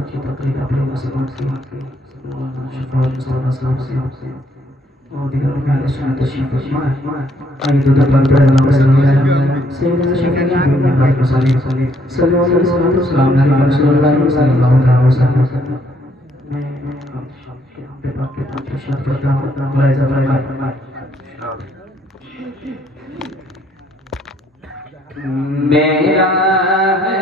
اچھی تقریر آپ لوگوں سے بات کی شفاعت مصطفیٰ صاحب سے اور دیگر اہل سنت تشریف فرمائے آئیے تو دربار پہ اللہ صلی اللہ علیہ سیدنا شفیعنا محمد صلی اللہ علیہ وسلم علیہ رسول اللہ صلی اللہ علیہ وسلم میں آپ پہ پاک کے پاک ارشاد کرتا ہوں ملاحظہ فرمائے میرا ہے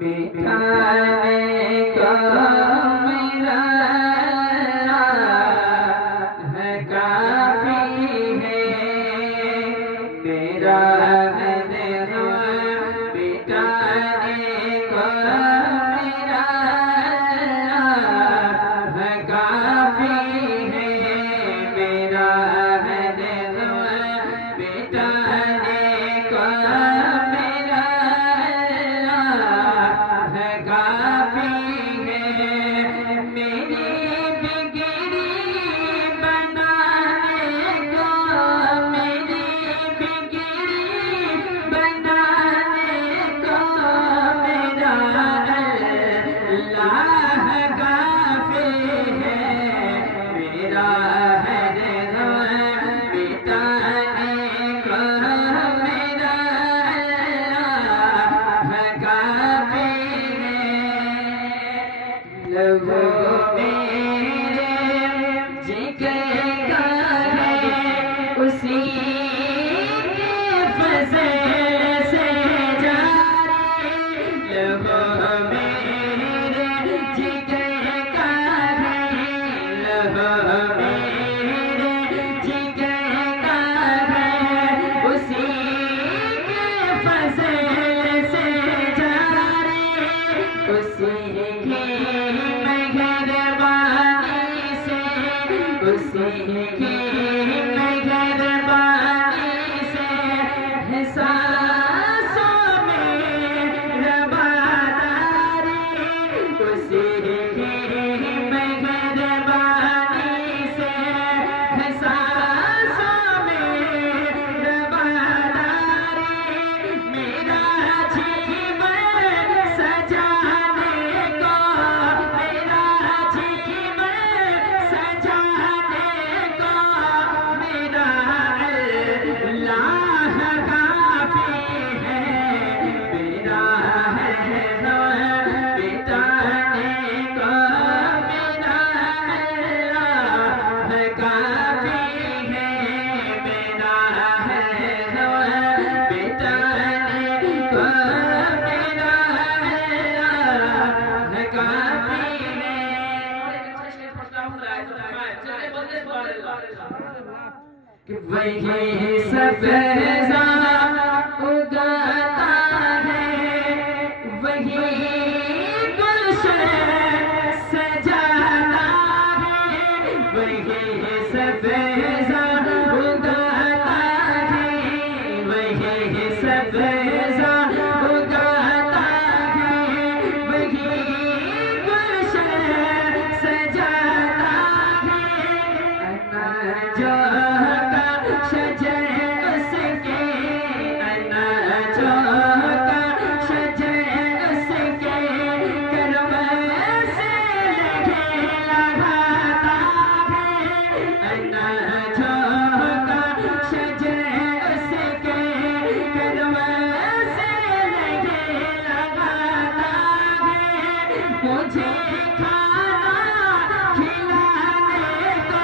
مٹھانے کا میرا ہے کافی ہے میرا ہے مٹھانے کا میرا ہے کافی ہے میرا ہے مٹھانے کا میرا ہے کافی ہے میری بگڑی بنانے کا میری بگڑی بنانے کا میرا اللہ کافی ہے میرا ہے مٹانے کا میرا ہے کافی ہے لہو میرے جگر کا ہے اسی کے فضل سے جاری لہو میرے جگر کا ہے لہو میرے جگر کا ہے اسی کے فضل سے جاری اسی کی مہربانی سے اسی کی مہربانی سے ہے سانسوں میں رواداری اسی کی مہربانی سے ہے سانسوں میں رواداری میرا جیون سجانے کو میرا جیون سجانے کو میرا اللہ کافی ہے میرا ہے مٹانے کو میرا اللہ کافی ہے میرا ہے مٹانے کو میرا اللہ کافی ہے کہ وہی سبزہ اگاتا ہے وہی گلشن سجاتا ہے وہی سبزہ اگاتا ہے وہی سبزہ اگاتا ہے وہی گلشن سجاتا ہے انا جو شجر اس کے انا جو کا شجر اس کے کرم سے لگے لگاتا ہے انا جو کا شجر اس کے کرم سے لگے لگاتا ہے مجھے کھانا کھلانے کو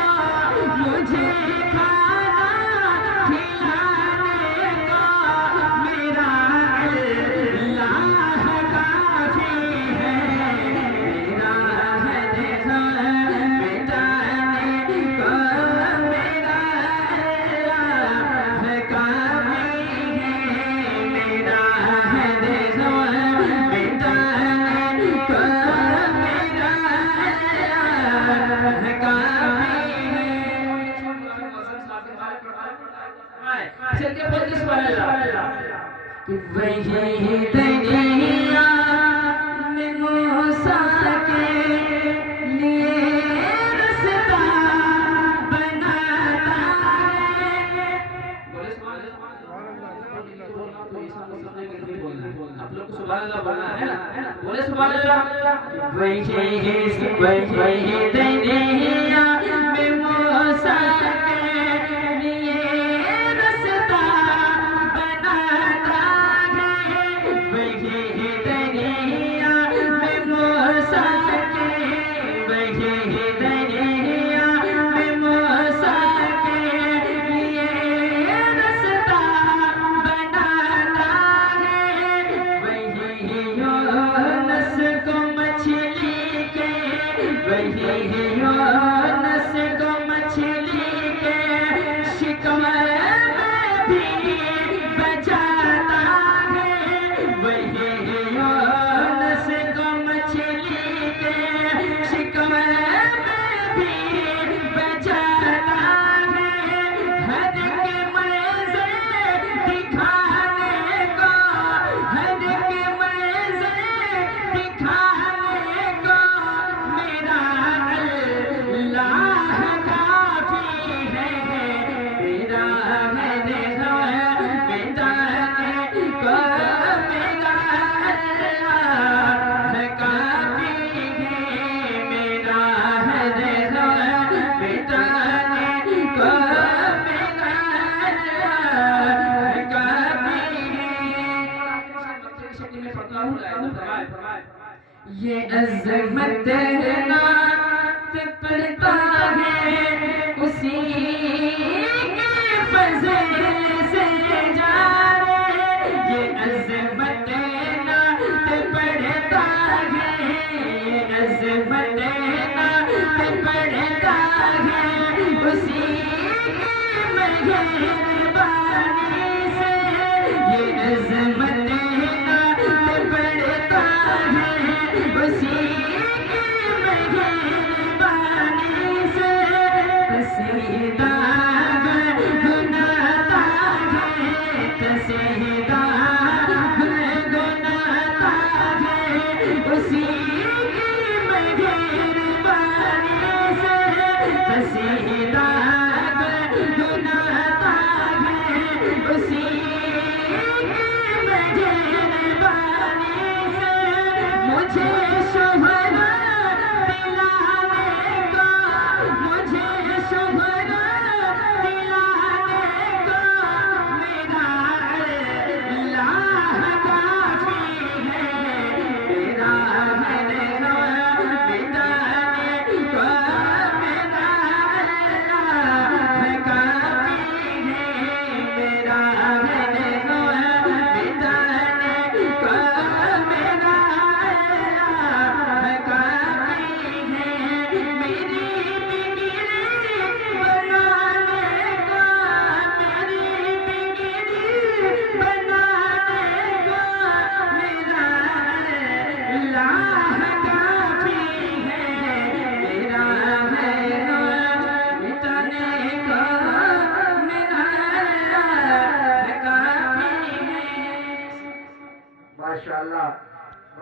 مجھے کھانا کھلانے کو میرا اللہ کافی ہے میرا ہے مٹانے کو میرا اللہ کافی ہے میرا ہے مٹانے کو میرا اللہ کافی ہے چل کے بولتے سبحان اللہ کہ وہی دنیا میں موسیٰ کے لیے رستہ بناتا ہے بولے سبحان اللہ آپ لوگ کو سبحان اللہ بولنا ہے نا، بولے سبحان اللہ۔ وہی دنیا میں موسیٰ کے لیے رستہ بناتا ہے، وہی دنیا میں موسیٰ کے، وہی دنیا میں موسیٰ کے لیے رستہ بناتا ہے، وہی یونس کو مچھلی کے، وہی یونس کو مچھلی کے شکم میں بھی بچاتا ہے، وہی یونس کو مچھلی کے شکم میں بھی بچاتا ہے، ہر ایک منظر دکھانے کو، ہر ایک منظر دکھانے کو میرا اللہ کافی ہے، میرا مٹانے کو میرا اللہ کافی ہے، میرا مٹانے کو میرا اللہ کافی ہے۔ یہ عظمت نعت پڑھتا ہے اسی کے فضل سے جارے، یہ عظمت نعت پڑھتا ہے، یہ عظمت نعت پڑھتا ہے اسی کی مہربانی سے، یہ عظمت نعت پڑھتا ہے اسی کی مہربانی سے، تسیدہ گناتا ہے، تسیدہ گناتا ہے اسی کی مہربانی سے، تسیدہ گناتا ہے اسی کی مہربانی سے، مجھے شہرت دلانے کا، مجھے شہرت دلانے کا میرا اللہ کافی ہے، میرا مٹانے کو میرا اللہ کافی ہے، میرا مٹانے کو میرا اللہ کافی ہے، میری بگڑی بنانے کا، میری بگڑی بنانے کا میرا اللہ کافی ہے، میرا مٹانے کا میرا اللہ کافی ہے۔ ماشاءاللہ